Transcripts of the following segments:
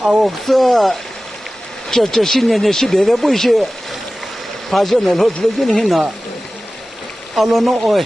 없어. 저 신년에 10배 보이시 파전을 허들긴 했나. 알로노 어이.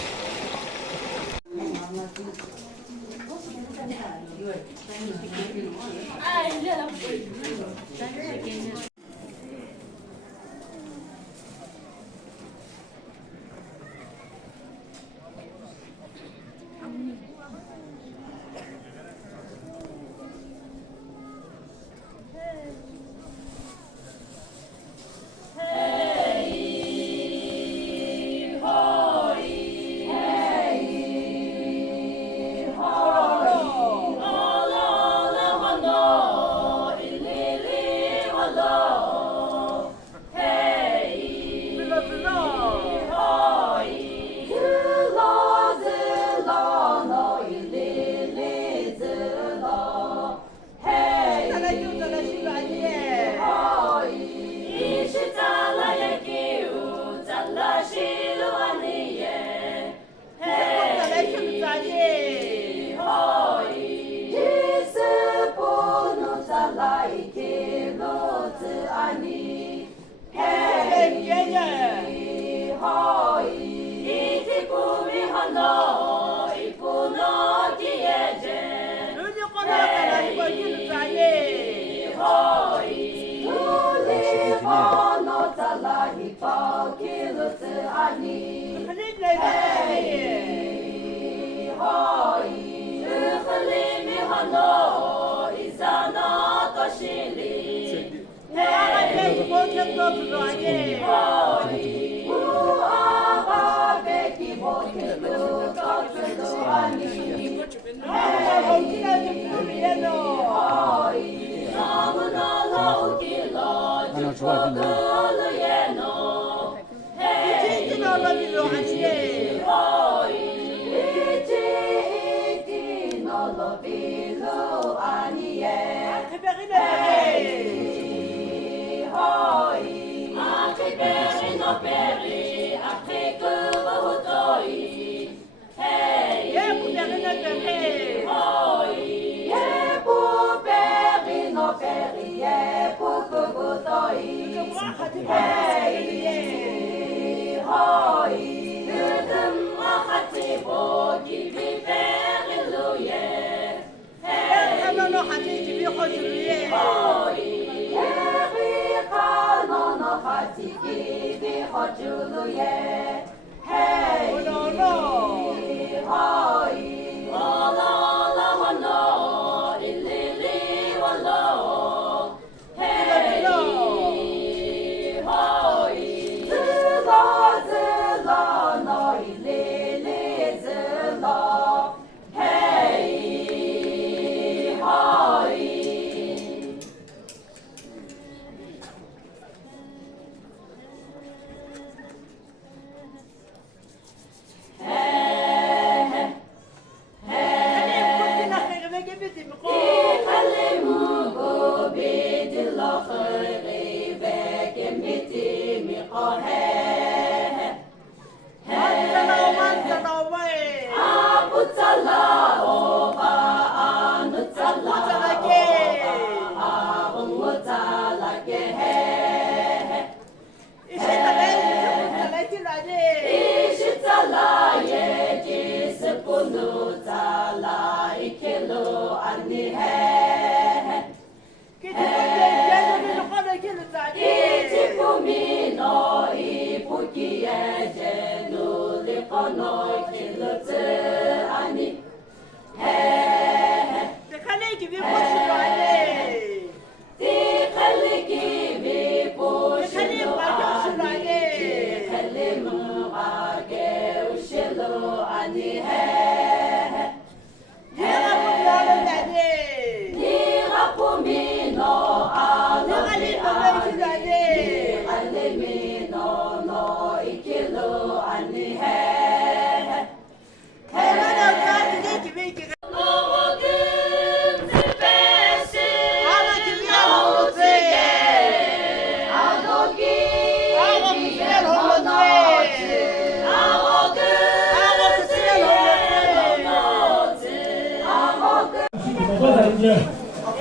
이제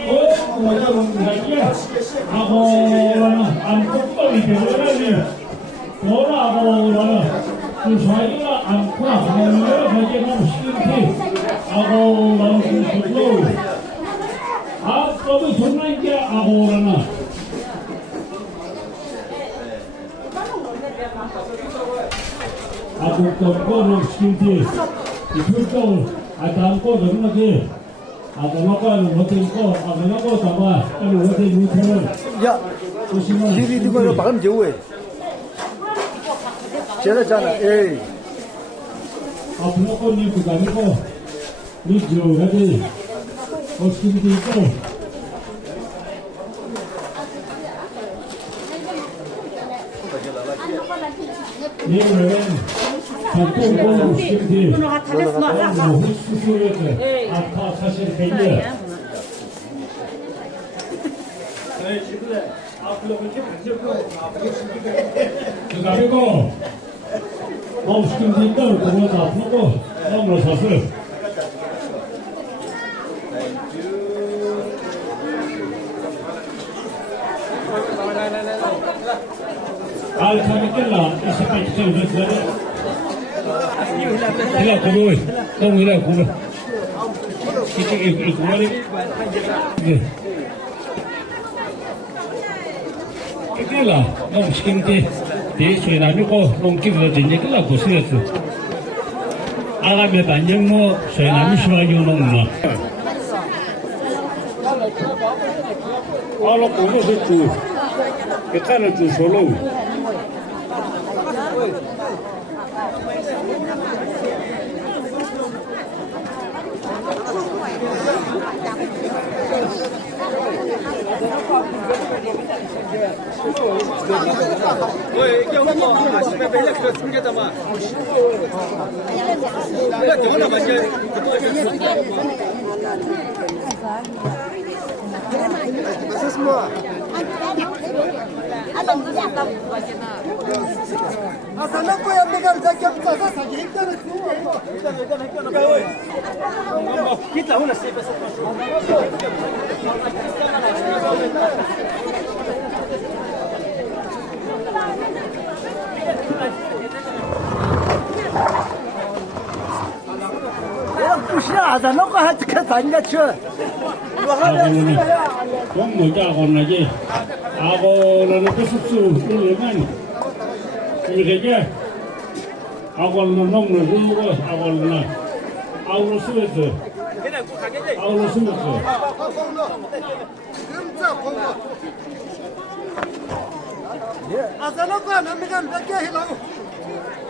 뭐가 뭔가 하고는 안 똑바로 되더라니 뭐라고는 그 자기가 않구나 뭐를 가지고 시kin티 하고는 그 소로 아까도 정말 이제 하고는 아국도 거는 시kin티 이 풀도 다음 거 정말 아무나가는 못된 거, 아무나가 담아, 아니 못된 못하는. 야, 길이 이거 막으면 되고. 제라잖아. 에이. 아무나가는 그 다음에 우리 저 가지 어떻게도 있고. 내일은 작동권 시킨지 수수료에 아까 사실 되게. 그 다음에 뭐 시킨지 있다고 그거 다 풀고 너무 사서. 알타미 깰라 이 색깔 기체를 넣었어야 이거 고로이 너무 이래 고로 이쪽에 고로이 깰라 너무 시키는데 대수에 나누고 농기도 전에 깰라 고생했어 아가며 반영모 소나무 심하게 오는구나 알로 고로서 주 백화를 주 솔로 부시하다 놓고 하니까 다니가 쳐. 좀 모자고나지 아고는 그 숙소 그러면 이렇게 아고는 농을 누고 아고는 아우로 쓰면서 아우로 쓰면서 아자놓고 남미가 몇 개 해라고.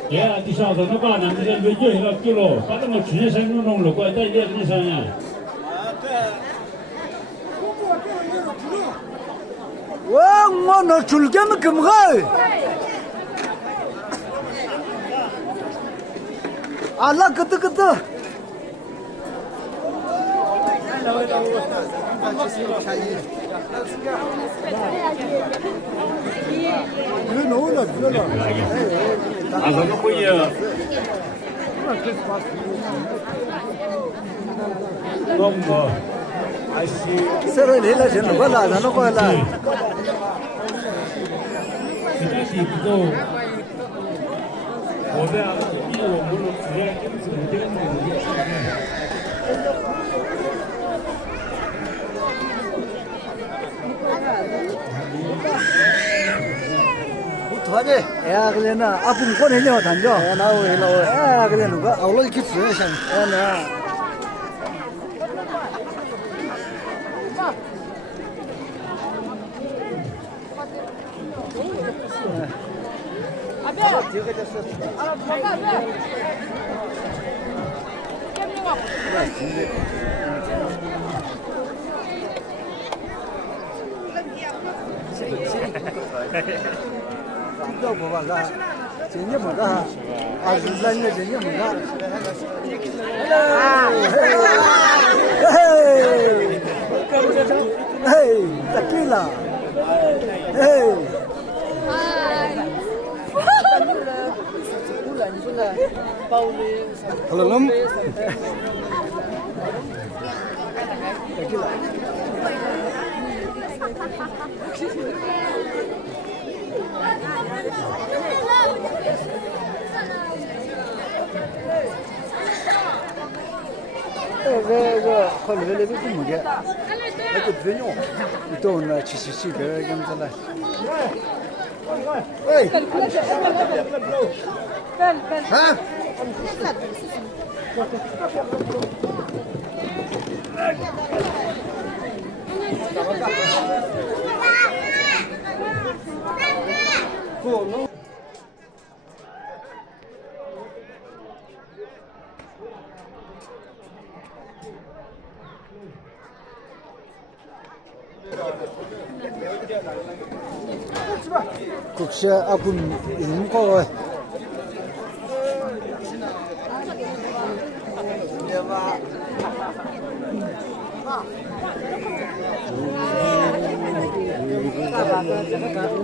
예, 아티샤도 너가 남자 몇개 해갖기로 빠른 거 주제 생각 농을 놓고 했다 이게 무슨 상이야 와, 너 줄게면 금가. 알라 그때. 그래 놓으라. 아, 너는 뭐야? 너무 뭐? 아씨. 새로 내려 주는 거라 나는 거라. 그다시 그거 고대하고 이거 물론 그래야 좀문제는 어떡하지? 야, 그래나 아픈 건 해려 단죠. 나오. 야, 그래 누가 아울러 이렇게 쓰여 참. 나. 또 뭐가 전혀 뭐가 아주산네 전혀 뭐가 헤이 타킬라 헤이 Halalım. 그 컬레레비 좀 먹게. 그 되뇨. 또 나 치치치 그럼 잘라. 에이. 하? 국시 아군 인거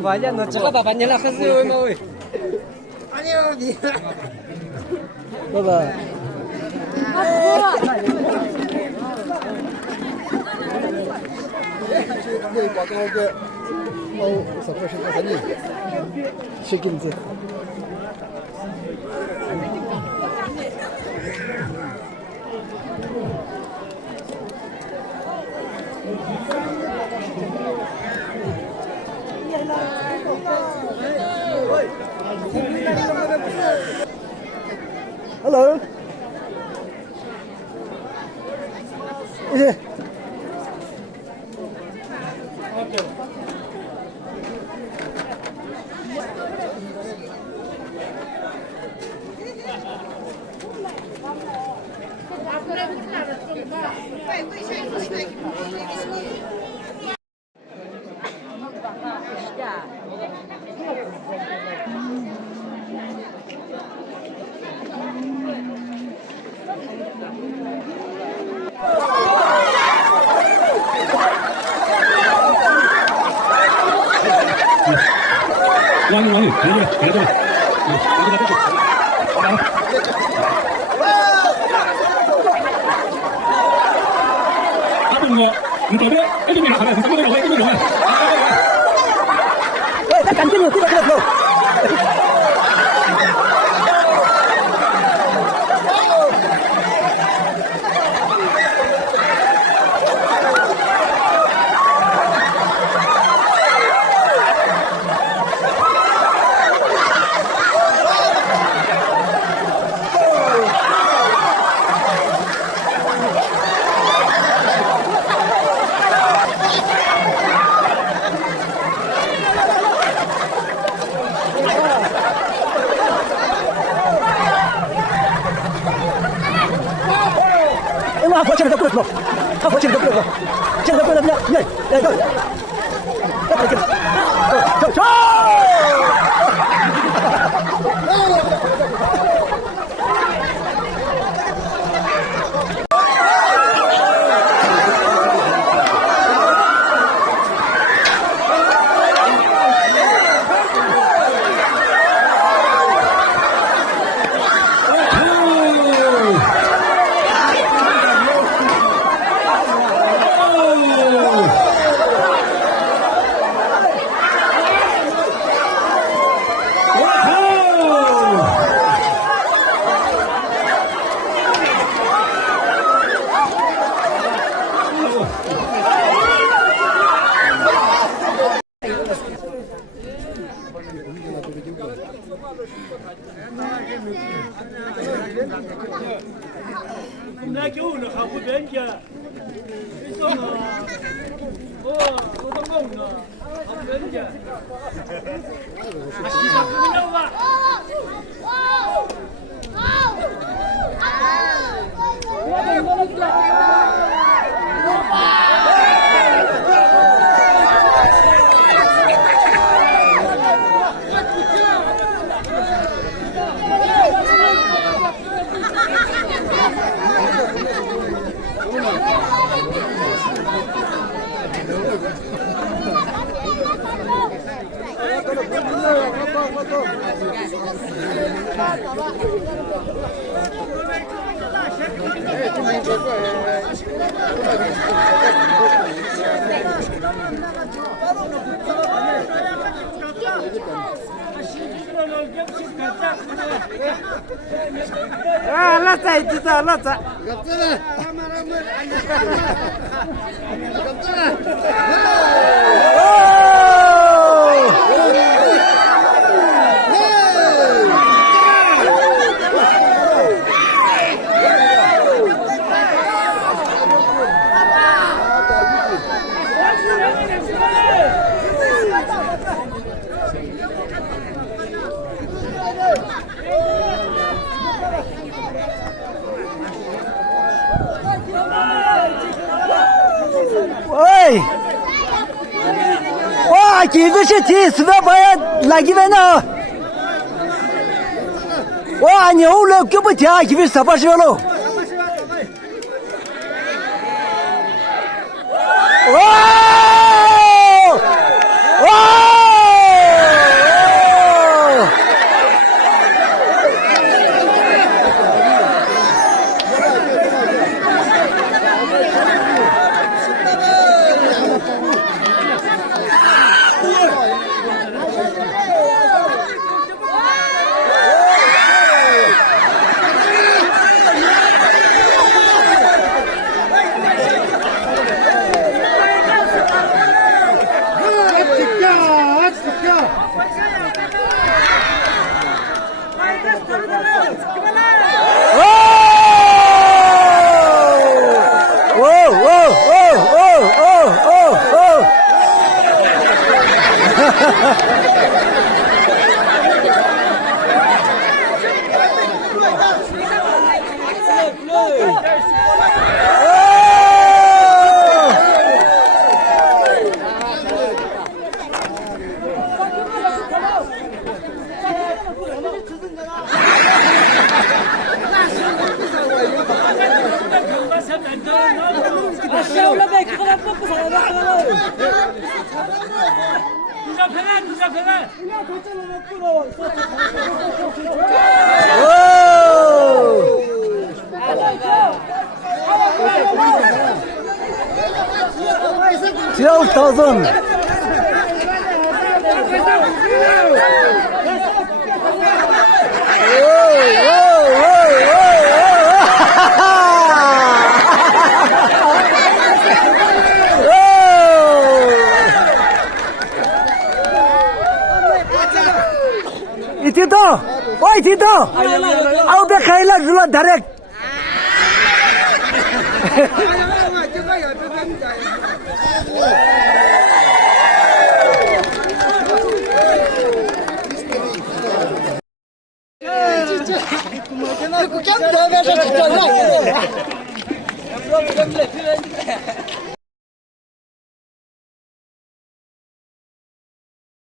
Banyak no cakap apa banyak lah kasih mau. 봐봐. 책임져. Hello. 이제 왕이 내려 아픈 거 근데 애들이 하나 생각을 해 이거 뭐야 딱 간지는 그거 와, 버치면 더 끌어. 아, 버치면 더 끌어. 지금 더 끌어. 야, 이거. 저. 나 겨우는 하고 된게 있어나 어떤 거 하고 된게 아시가 그냥 와 Go. 알았어, 진짜 알았어. ओय 와 기그시티 스베바야 라기베나 와牛了 껴버텨 기비 사바시로 $12,000 Tito, oi Tito, au be khaila jula direct. Aku